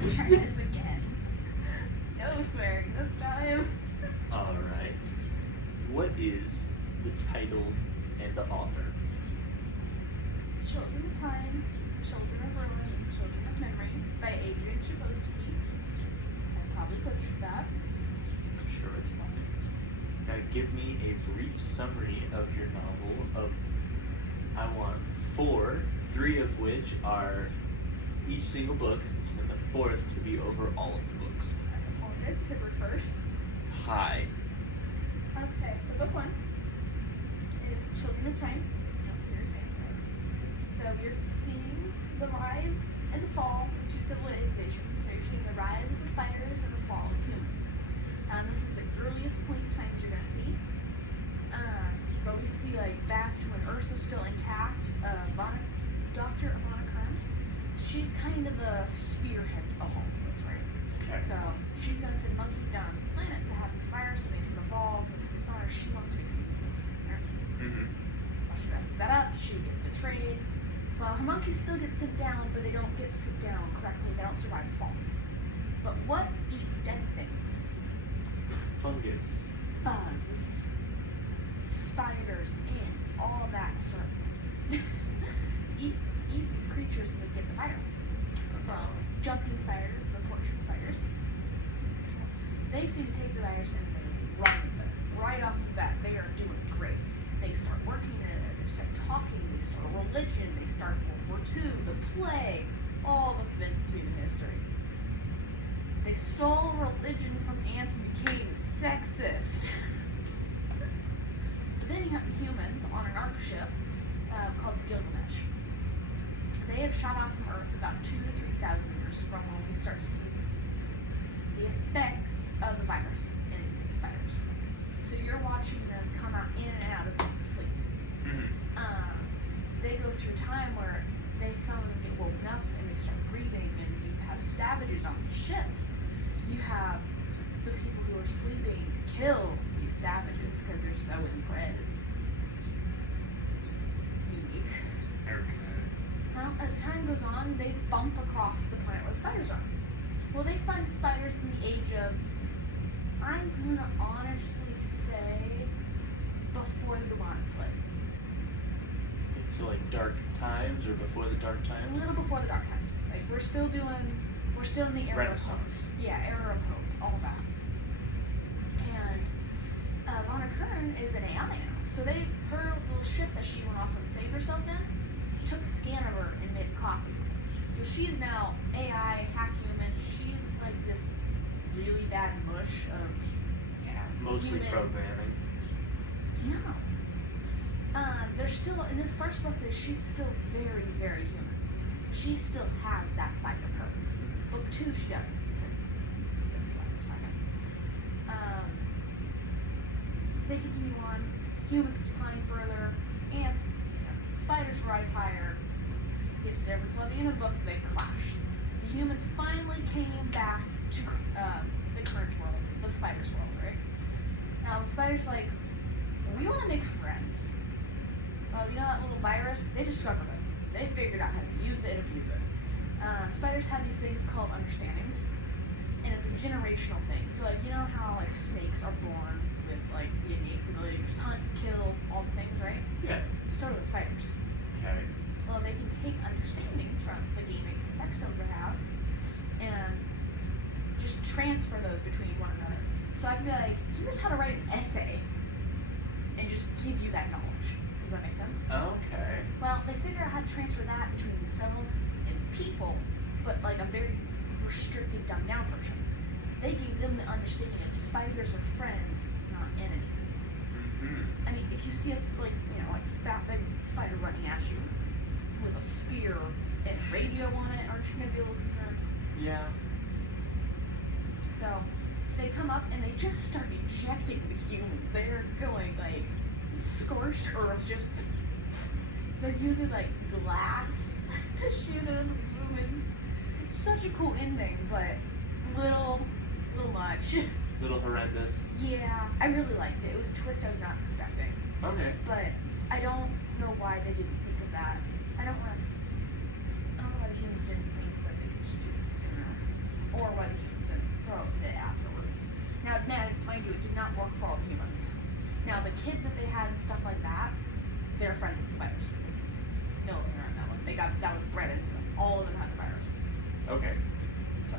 Let's try this again. No swearing this time. Alright. What is the title and the author? Children of Time, Children of Ruin, and Children of Memory by Adrian Chabosky. I probably butchered that. I'm sure it's fine. Now give me a brief summary of your novel of I want 4, 3 of which are each single book, and the 4th to be over all of the books. I apologize to Hibbert first. Hi. Okay, so book 1 is Children of Time. No, seriously. So you're seeing the rise and the fall of 2 civilizations. So you're seeing the rise of the spiders and the fall of humans. This is the earliest point in time that you're going to see. But we see like back to when Earth was still intact. Dr. Ivana Kern, she's kind of the spearhead of all of this, right? Okay. So she's going to send monkeys down on this planet to have this virus that makes them evolve, makes them smarter. She wants to make some humans from there. Well, she messes that up. She gets betrayed. Well, her monkeys still get sent down, but they don't get sent down correctly. They don't survive the fall. But what eats dead things? Fungus. Bugs, spiders, ants, all of that start eat these creatures and they get the virus. Jumping spiders, the portrait spiders, they seem to take the virus and they run with it. Right off the bat, they are doing great. They start working in it, they start talking, they start religion, they start World War II, the plague, all the events through the history. They stole religion from ants and became sexist. But then you have the humans on an ark ship called the Gilgamesh. They have shot off from Earth about 2,000 to 3,000 years from when we start to see the effects of the virus in spiders. So you're watching them come out in and out of sleep. They go through a time where some of them get woken up and they start breathing, and you have savages on the ships. You have the people who are sleeping kill these savages because they're so inbred. It's unique. Well, as time goes on, they bump across the planet where the spiders are. Well, they find spiders in the age of, I'm going to honestly say, before the bubonic plague. So like dark times or before the dark times? A little before the dark times. Like we're still in the era Renaissance. of hope. Yeah, era of hope, all of that. And Ivana Kern is an AI now. So her little ship that she went off and saved herself in, took a scan of her and made a copy. So she's now AI, half human. She's like this really bad mush of Mostly human. programming. No. There's still, in this first book, she's still very, very human. She still has that side of her. Book 2, she doesn't, because you'll see why in a second. They continue on, humans decline further, and spiders rise higher. Every time at the end of the book, they clash. The humans finally came back to the current world, the spiders' world, right? Now, the spiders like, we want to make friends. Well, you know that little virus? They discovered it. They figured out how to use it and abuse it. Spiders have these things called understandings, and it's a generational thing. So, like, you know how like snakes are born with like the innate ability to just hunt, kill, all the things, right? Yeah. So do the spiders. Okay. Well, they can take understandings from the gametes and sex cells they have, and just transfer those between one another. So I can be like, here's how to write an essay, and just give you that knowledge. Does that make sense? Okay. Well, they figure out how to transfer that between themselves and people, but like a very restricted, dumbed down version. They gave them the understanding that spiders are friends, not enemies. I mean, if you see a fat big spider running at you with a spear and radio on it, aren't you gonna be a little concerned? Yeah. So they come up and they just start injecting the humans. They're going like scorched earth, just they're using like glass to shoot at the humans. Such a cool ending, but little much. Little horrendous. Yeah, I really liked it. It was a twist I was not expecting. Okay. But I don't know why they didn't think of that. I don't know why the humans didn't think that they could just do this sooner. now, mind you, it did not work for all humans. Now, the kids that they had and stuff like that, they're friends with spiders. No, they're not that one. That was bred into them. All of them had the virus. Okay. So,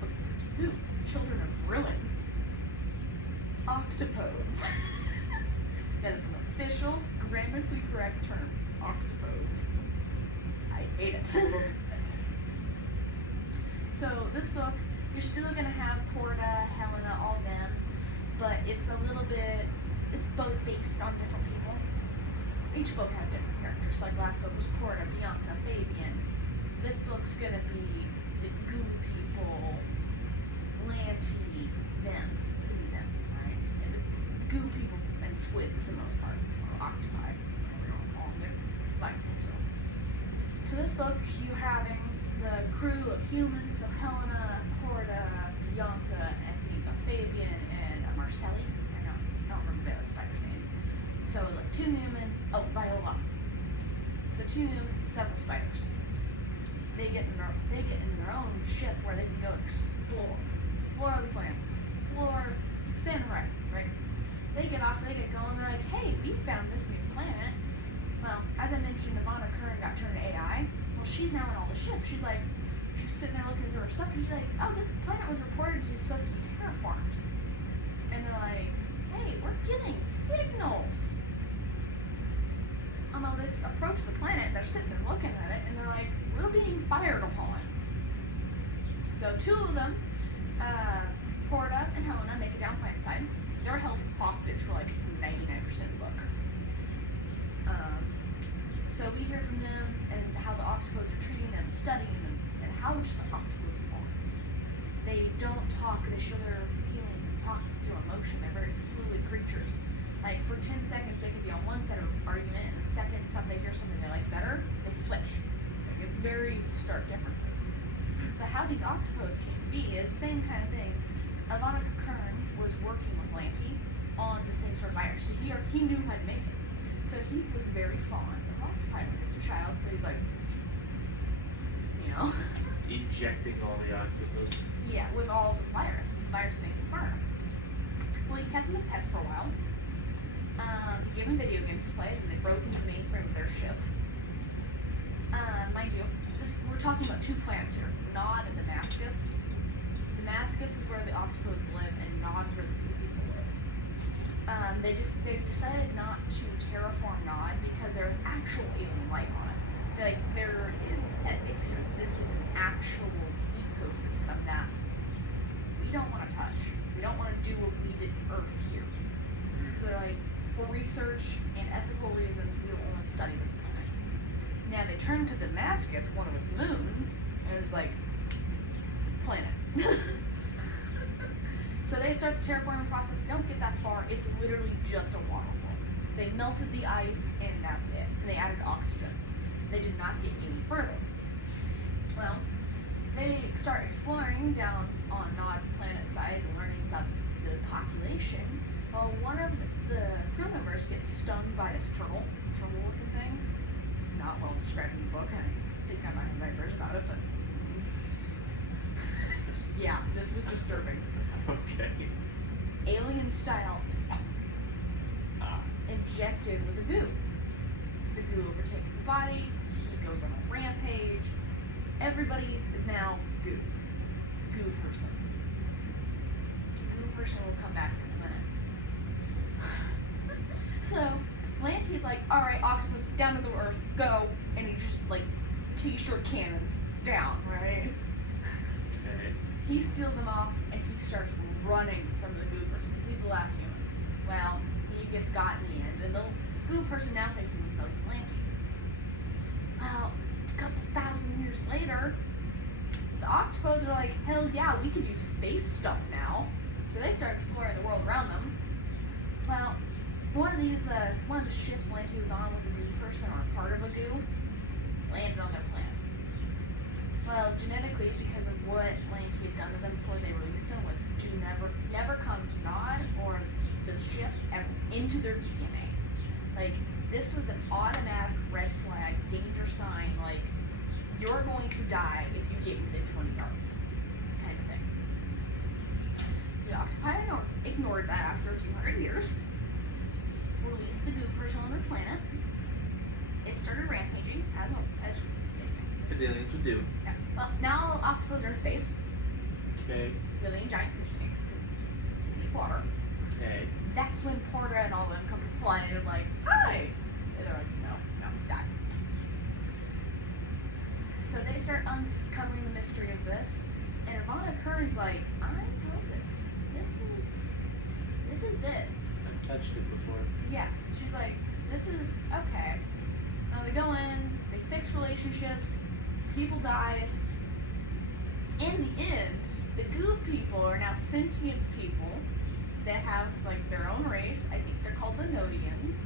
but for two children of Brillin, octopodes. That is an official, grammatically correct term. Octopodes. I hate it. So this book, you're still gonna have Porta, Helena, all them, but it's both based on different people. Each book has different characters. Like last book was Porta, Bianca, Fabian. This book's gonna be the goo people, Lanty, them. It's gonna be them, right? And the goo people and squid for the most part, or octopi, whatever you want to call them, they're vice versa. So this book, you're having the crew of humans, so Helena, Porta, Bianca, and Fabian, and Marcelli. I don't remember the other spider's name. So like 2 humans, Viola. So 2 humans, several spiders. They get in their own ship where they can go explore the planet, expand the horizons, right? They get off, they get going, they're like, hey, we found this new planet. Well, as I mentioned, Ivana Kern got turned to AI. Well, she's now in all the ships. She's sitting there looking through her stuff, and she's like, oh, this planet was reported to be supposed to be terraformed. And they're like, hey, we're getting signals. On all this approach to the planet, they're sitting there looking at it, and they're like, we're being fired upon. So 2 of them, Porta and Helena, make it down planet side. They're held hostage for like 99% of the book. So we hear from them and how the octopodes are treating them, studying them, and how just the octopodes are. They don't talk, they show their feelings and talk through emotion. They're very fluid creatures. Like for 10 seconds they could be on one side of an argument, and the second they hear something they like better, they switch. Like, it's very stark differences. But how these octopodes came to be is the same kind of thing. Ivana Kern was working with Lanty on the same sort of virus, so he knew how to make it. So he was very fond of octopi when he was a child, so he's like, Injecting all the octopus. Yeah, with all of this virus. The virus makes us smarter. Well, he kept them as pets for a while. He gave them video games to play, and they broke into the mainframe of their ship. Mind you, we're talking about 2 planets here, Nod and Damascus. Damascus is where the octopodes live, and Nod's where the people live. They've decided not to terraform Nod because there's actual alien life on it. There is ethics here. This is an actual ecosystem that we don't want to touch. We don't want to do what we did to Earth here. So they're like, for research and ethical reasons, we will only study this planet. Now they turn to Damascus, one of its moons, and it was like, planet. So they start the terraforming process. They don't get that far. It's literally just a water world. They melted the ice, and that's it. And they added oxygen. They did not get any further. Well, they start exploring down on Nod's planet side and learning about the population. Well, one of the crew members gets stung by this turtle-looking thing. It's not well described in the book. I think I might have nightmares about it, but yeah, this was disturbing. Okay. Alien style, injected with a goo. The goo overtakes his body. He goes on a rampage. Everybody is now goo. Goo person. Goo person will come back here in a minute. So, Lanty's like, alright, octopus, down to the earth, go. And he just, t-shirt cannons down, right? Okay. He steals him off, and he starts running from the goo person, because he's the last human. Well, he gets got in the end, and the goo person now thinks of themselves as Lanty. Well, a couple thousand years later, the octopodes are like, hell yeah, we can do space stuff now. So they start exploring the world around them. Well, one of the ships Lanty was on with the goo person, or part of a goo, landed on their planet. Well, genetically, because of what Lanty had done to them before they released him, was to never come to Nod or the ship ever into their DNA. This was an automatic red flag, danger sign, you're going to die if you get within 20 yards, kind of thing. the octopi ignored that after a few hundred years, released the goo person on their planet. It started rampaging, As aliens would do. yeah. Well, now octopus are in space, Okay. living in giant fish tanks because they need water. Okay. That's when Porter and all of them come flying and like, hi! And they're like, no, die. So they start uncovering the mystery of this, and Ivana Kern's like, I know this. This is this. I've touched it before. Yeah. She's like, this is okay. They go in, they fix relationships, people die. In the end, the goo people are now sentient people that have like their own race. I think they're called the Nodians.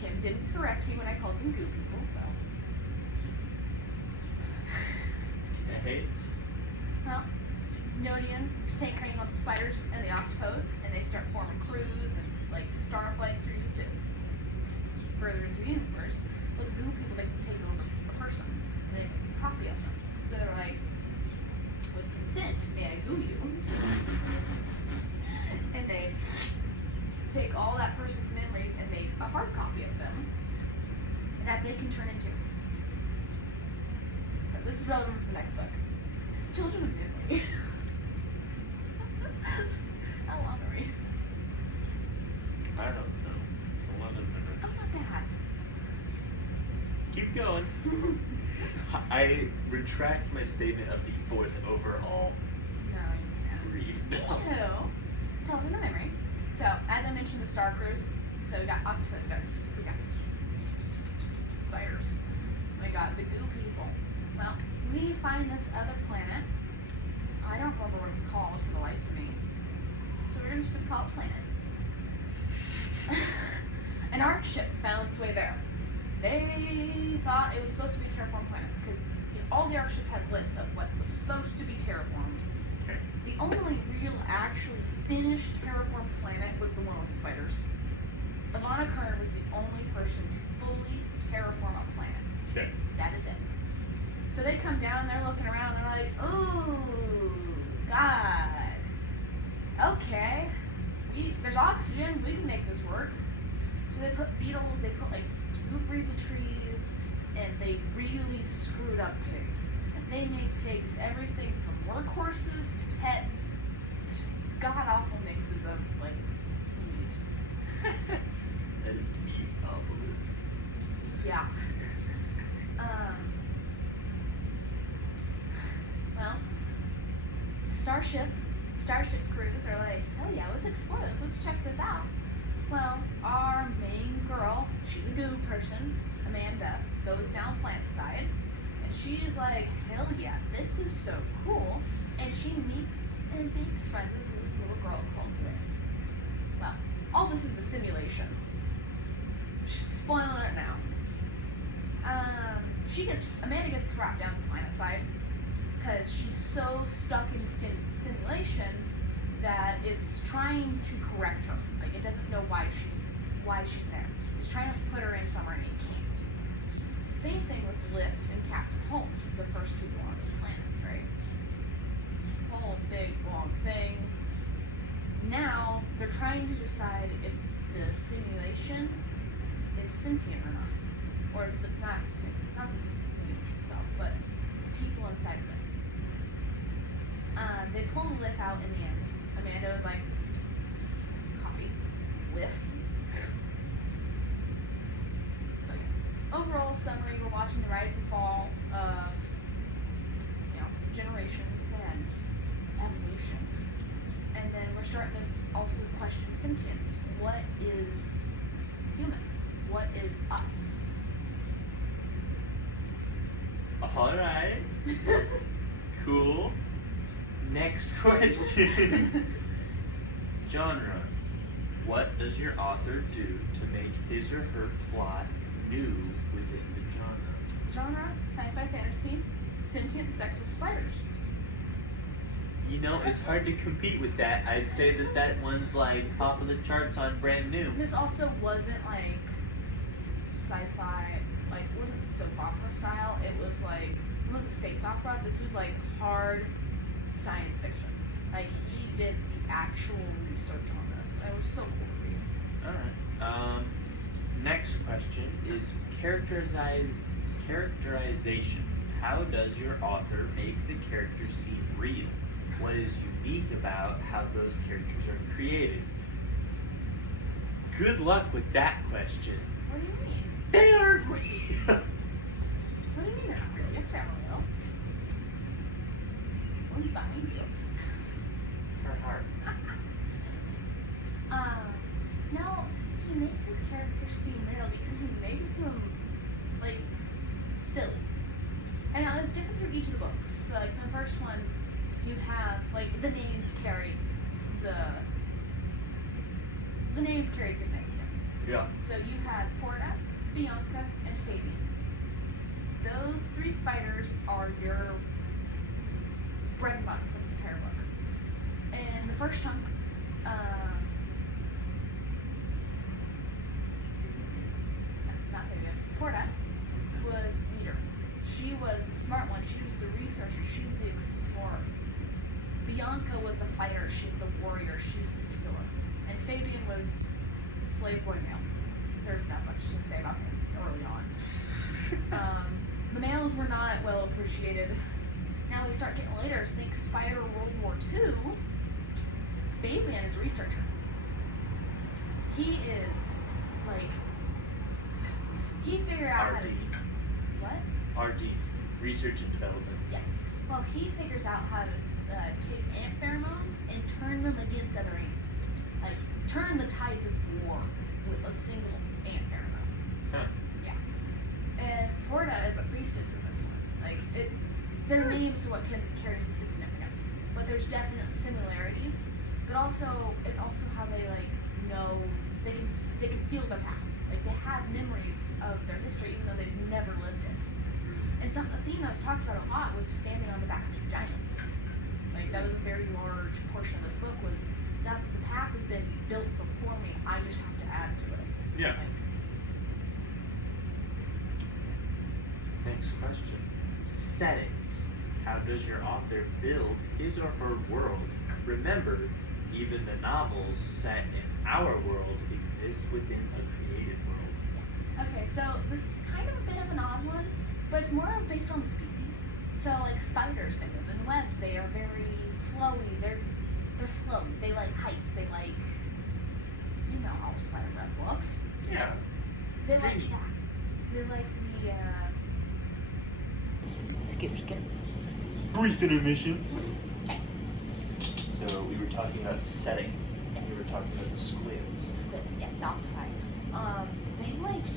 Kim didn't correct me when I called them goo people, so. Okay. Well, Nodians take hanging out the spiders and the octopodes, and they start forming crews and like starflight crews to further into the universe. But the goo people, they can take over a person and they can copy of them. So they're like, with consent, may I goo you? And they take all that person's memories and make a hard copy of them that they can turn into. So this is relevant for the next book. Children of Memory. I want to read. I don't know. 11 minutes. Oh, not bad. Keep going. I retract my statement of the 4th overall No, you can't. read. Ew. Children of Memory. So, as I mentioned, the Star Cruise. So we got octopus, we got spiders, we got the goo people. Well, we find this other planet. I don't remember what it's called for the life of me. So we're just gonna call it planet. An ARC ship found its way there. They thought it was supposed to be a terraformed planet because all the ARC ships had a list of what was supposed to be terraformed. Okay. The only real, actually finished terraformed planet was the one with spiders. Ivana Kern was the only person to fully terraform a planet. Okay. That is it. So they come down, they're looking around, they're like, ooh, God. Okay. There's oxygen, we can make this work. So they put beetles, they put like 2 breeds of trees, and they really screwed up pigs. They made pigs everything from workhorses to pets to god-awful mixes of like meat. That is meat obelisk. Yeah. Well, Starship crews are like, hell yeah, let's explore this, let's check this out. Well, our main girl, she's a goo person, Amanda, goes down planet side, and she's like, hell yeah, this is so cool, and she meets and makes friends with this little girl called Liv. Well, all this is a simulation. Spoiling it now. Amanda gets trapped down the planet side because she's so stuck in simulation that it's trying to correct her. Like it doesn't know why she's there. It's trying to put her in somewhere and it can't. Same thing with Lift and Captain Holmes, the first people on those planets, right? Whole big long thing. Now they're trying to decide if the simulation is sentient or not. Or not the simulation itself, but the people inside of it. They pulled the Lift out in the end. Amanda was like, coffee, Lift. So, yeah. Overall summary, we're watching the rise and fall of, generations and evolutions. And then we're starting to also question sentience. What is human? What is us? Alright. Cool. Next question. Genre. What does your author do to make his or her plot new within the genre? Genre, sci-fi fantasy, sentient sexless spiders. You know, it's hard to compete with that. I'd say that one's like top of the charts on brand new. This also wasn't like sci-fi, like it wasn't soap opera style. It wasn't space opera. This was like hard science fiction. Like, he did the actual research on this. It was so cool to read. Alright. Next question is characterization. How does your author make the characters seem real? What is unique about how those characters are created? Good luck with that question. What do you mean? They aren't real. What do you mean they're not real? Yes, they're real. One's behind you. Her heart. No, he makes his characters seem real because he makes them, like, silly. And now it's different through each of the books. So, like, in the first one, you have, like, the names carry significance. Yeah. So you had Porta, Bianca, and Fabian. Those 3 spiders are your bread and butter for this entire book. And the first chunk, not Fabian, Porta was leader. She was the smart one. She was the researcher. She's the explorer. Bianca was the fighter. She was the warrior. She was the killer. And Fabian was slave boy male. There's not much to say about him early on. The males were not well appreciated. Now we start getting later. Think Spider World War II. Fabian is a researcher. He is like he figured out how to what? RD, research and development. Yeah. Well, he figures out how to take ant pheromones and turn them against other ants. Like, turn the tides of war with a single ant pheromone. Huh. Yeah. And Porta is a priestess in this one. Like, their names are what carries the significance. But there's definite similarities. But also, it's also how they, like, know, they can feel their past. Like, they have memories of their history even though they've never lived it. And a theme that was talked about a lot was standing on the backs of giants. Like, that was a very large portion of this book was that the path has been built before me, I just have to add to it. Yeah. Like, Next question. Settings. How does your author build his or her world? Remember, even the novels set in our world exist within a created world. okay, so this is kind of a bit of an odd one, but it's more based on the species. So, like spiders, they live in webs. They are very flowy. They're flowy. They like heights. They like, you know how a spider web looks. Yeah. They like Dreamy. that. They like the skip. Brief intermission. Okay. So we were talking about setting. Yes. We were talking about the squids. Squids, yes, the octopi. They liked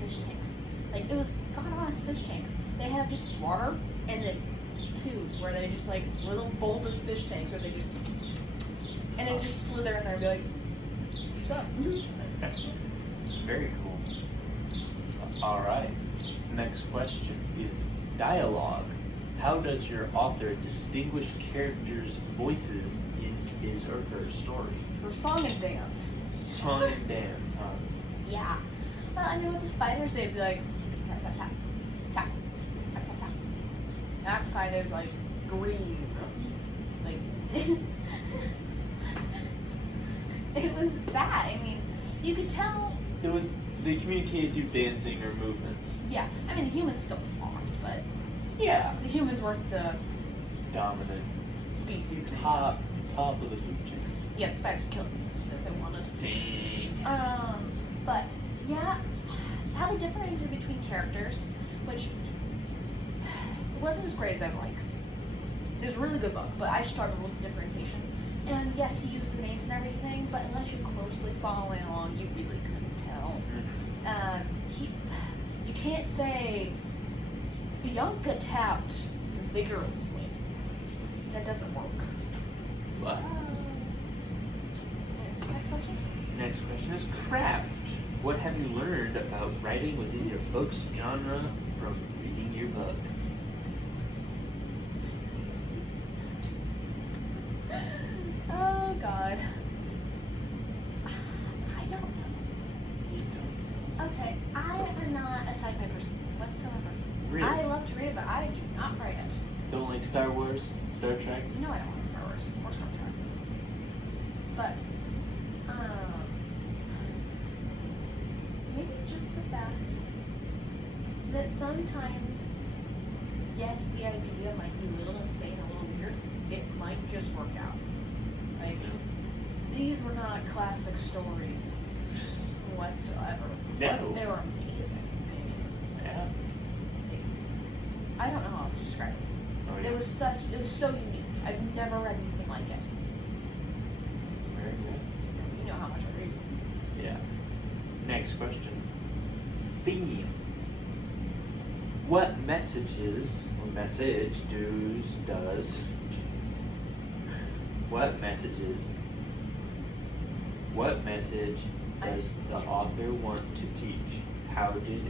fish tanks. Like, it was God honest fish tanks. They had just water and then tubes where they just like little bulbous fish tanks where they just and they just slither in there and be like, what's up? Very cool. All right. Next question is dialogue. How does your author distinguish characters' voices in his or her story? For song and dance. Song and dance, huh? Yeah. Well, I mean, with the spiders, they'd be like, tap, tap, tap, tap, tap, tap, tap. And octopi, there's like green. Like, it was that. I mean, you could tell. They communicated through dancing or movements. Yeah. I mean, the humans still talked, but Yeah. the humans weren't the Dominant. species. Top of the food chain. Yeah, the spiders killed them so if they wanted. Dang. But yeah, how they differentiated between characters, which it wasn't as great as I'd like. It was a really good book, but I struggled with the differentiation. And yes, he used the names and everything, but unless you're closely following along, you really couldn't tell. You can't say Bianca tapped vigorously. That doesn't work. What? Next question. Next question is craft. What have you learned about writing within your book's genre from reading your book? Oh God. I don't know. You don't. Okay, I am not a sci-fi person whatsoever. Really? I love to read it, but I do not write it. The only like Star Wars, Star Trek? You know I don't like Star Wars or Star Trek. But, maybe just the fact that sometimes, yes, the idea might be a little insane, a little weird. It might just work out. Like, these were not classic stories whatsoever. No. But they were amazing. Yeah. I don't know how else to describe it. Oh, It was so unique. I've never read anything like it. Very good. You know how much I read. Yeah. Next question. Theme. What messages or message does what message does the author want to teach? How did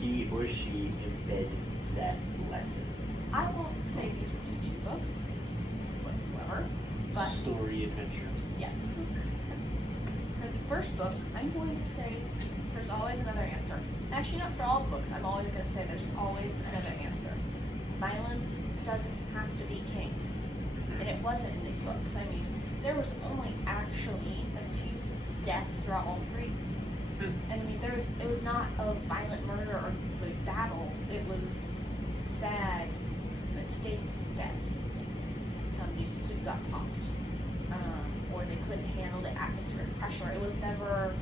he or she embed that lesson? I won't say these were teaching books whatsoever, but Story adventure. yes. For the first book, I'm going to say there's always another answer. Actually, not for all books. I'm always going to say there's always another answer. Violence doesn't have to be king. And it wasn't in these books. I mean, there was only actually a few deaths throughout all three. And I mean, it was not a violent murder or like battles. It was sad mistake deaths. Like somebody's suit got popped, or they couldn't handle the atmospheric pressure. It was never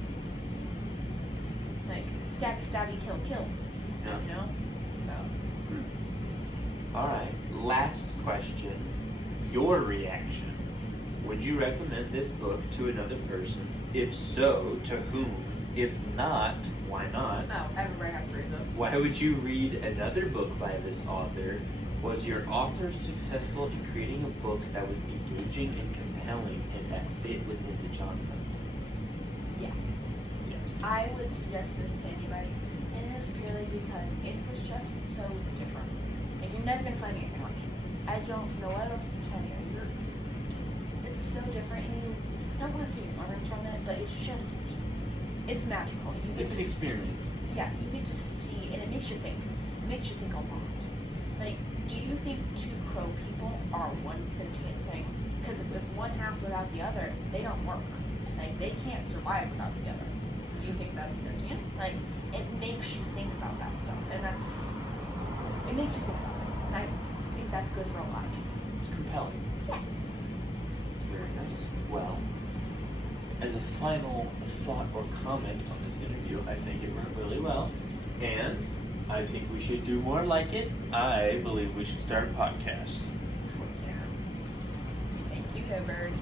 like stabby, kill. Yeah. You know. So All right. Last question. Your reaction. Would you recommend this book to another person? If so, to whom? If not, why not? oh, everybody has to read this. Why would you read another book by this author? Was your author successful in creating a book that was engaging and compelling and that fit within the genre? Yes. Yes. I would suggest this to anybody, and it's purely because it was just so different. And you're never gonna find anything like it. I don't know what else to tell you. It's so different, and you don't want to say you learn from it, but it's magical. You get It's to an experience. Yeah, you get to see, and it makes you think. It makes you think a lot. Like, do you think two crow people are one sentient thing? Because if one half without the other, they don't work. Like, they can't survive without the other. Do you think that's sentient? Like, it makes you think about that stuff, and it makes you think about things, and I think that's good for a lot. It's compelling. Yes. Very nice. Well, as a final thought or comment on this interview, I think it went really well, and I think we should do more like it. I believe we should start a podcast. Yeah. Thank you, Hubbard.